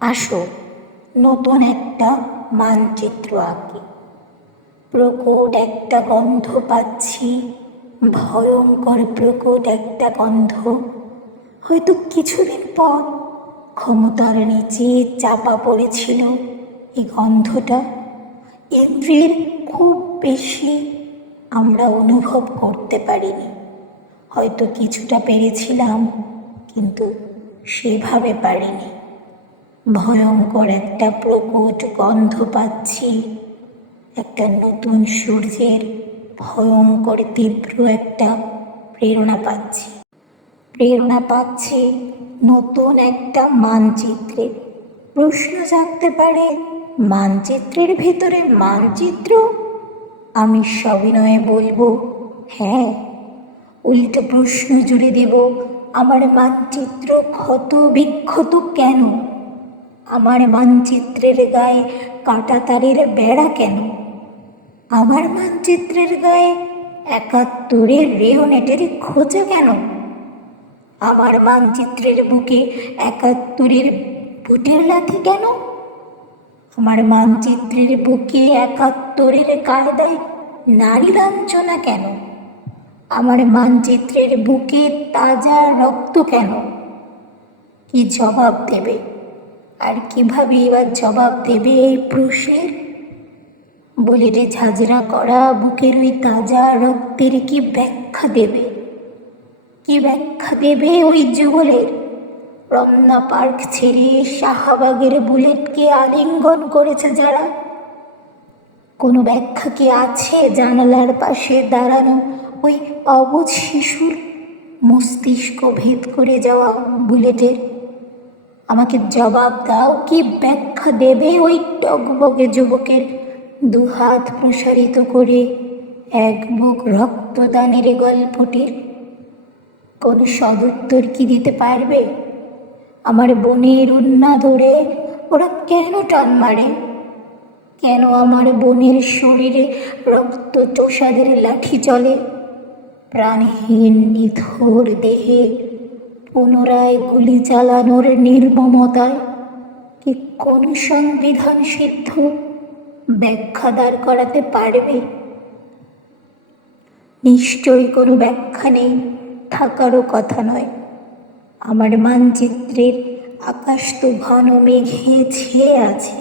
আসো, নতুন একটা মানচিত্র আঁকি। প্রকট একটা গন্ধ পাচ্ছি, ভয়ঙ্কর প্রকট একটা গন্ধ। হয়তো কিছুদিন পর ক্ষমতার নিচে চাপা পড়েছিল এই গন্ধটা। ইন্দ্রিয়ের খুব বেশি আমরা অনুভব করতে পারিনি। হয়তো কিছুটা পেরেছিলাম, কিন্তু সেভাবে পারিনি। ভয়ঙ্কর একটা প্রকট গন্ধ পাচ্ছি। একটা নতুন সূর্যের ভয়ঙ্কর তীব্র একটা প্রেরণা পাচ্ছি। প্রেরণা পাচ্ছি নতুন একটা মানচিত্রের। প্রশ্ন জাগতে পারে, মানচিত্রের ভেতরে মানচিত্র? আমি সবিনয়ে বলব হ্যাঁ। উল্টো প্রশ্ন জুড়ে দেব, আমার মানচিত্র ক্ষত বিক্ষত কেন? আমার মানচিত্রের গায়ে কাটা তারের বেড়া কেন? আমার মানচিত্রের গায়ে একাত্তরের রেওনেটের খোঁজা কেন? আমার মানচিত্রের বুকে একাত্তরের বুটের লাথি কেন? আমার মানচিত্রের বুকে একাত্তরের কায়দায় নারী লাঞ্ছনা কেন? আমার মানচিত্রের বুকে তাজা রক্ত কেন? কি জবাব দেবে আর কীভাবে এবার জবাব দেবে এই প্রশ্নের বুলেটে ঝাঁঝরা করা বুকের ওই তাজা রক্তের কি ব্যাখ্যা দেবে? কি ব্যাখ্যা দেবে ওই যুগলের? রমনা পার্ক ছেড়ে শাহবাগের বুলেটকে আলিঙ্গন করেছে যারা। কোনো ব্যাখ্যা কি আছে জানালার পাশে দাঁড়ানো ওই অবুঝ শিশুর মস্তিষ্ক ভেদ করে যাওয়া বুলেটের? আমাকে জবাব দাও, কি ব্যাখ্যা দেবে ওই টকবগে যুবকের? দুহাত প্রসারিত করে এক বুক রক্তদানের গল্পটির কোনো সদুত্তর কি দিতে পারবে? আমার বোনের উন্না ধরে ওরা কেন টান মারে? কেন আমার বোনের শরীরে রক্ত চোষাদের লাঠি চলে? প্রাণহীন নিথর দেহে পুনরায় গুলি চালানোর নির্মমতায় কি কোন সংবিধান সিদ্ধ ব্যাখ্যা দাঁড় করাতে পারবে? নিশ্চয়ই কোনো ব্যাখ্যা নেই, থাকারও কথা নয়। আমার মানচিত্রের আকাশ তো ঘন মেঘে ছেয়ে আছে।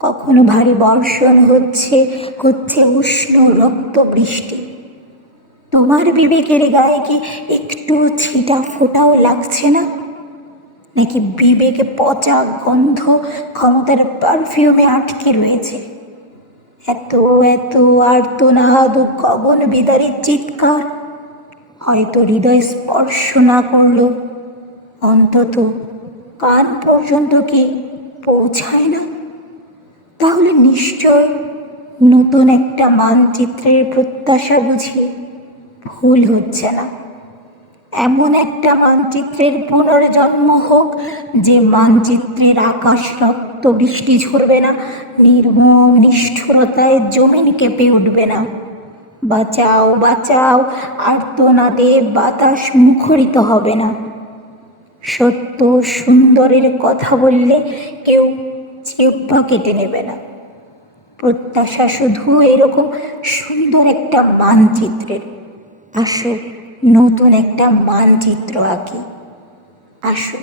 কখনো ভারী বর্ষণ হচ্ছে হচ্ছে উষ্ণ রক্ত বৃষ্টি তোমার বিবেকের গায়ে কি একটু ছিটা ফোটাও লাগছে না? নাকি বিবেকে পচা গন্ধ ক্ষমতার পারফিউমে আটকে রয়েছে? এত এত আর্তনাদ ও গগন বিদারীর চিৎকার। হয়তো হৃদয় স্পর্শ না করল। অন্তত কান পর্যন্ত কি পৌঁছায় না? তাহলে নিশ্চয় নতুন একটা মানচিত্রের প্রত্যাশা বুঝি। ভুল হচ্ছে না। এমন একটা মানচিত্রের পুনর্জন্ম হোক যে মানচিত্রের আকাশ রক্ত বৃষ্টি ঝরবে না, নির্মম নিষ্ঠুরতায় জমিন কেঁপে উঠবে না। বাঁচাও বাঁচাও, আর্তনাদে বাতাস মুখরিত হবে না। সত্য সুন্দরের কথা বললে কেউ চেপ্পা কেটে নেবে না। প্রত্যাশা শুধু এরকম সুন্দর একটা মানচিত্রের। আসো নতুন একটা মানচিত্র আঁকি। আসো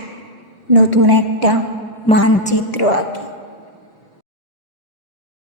নতুন একটা মানচিত্র আঁকি।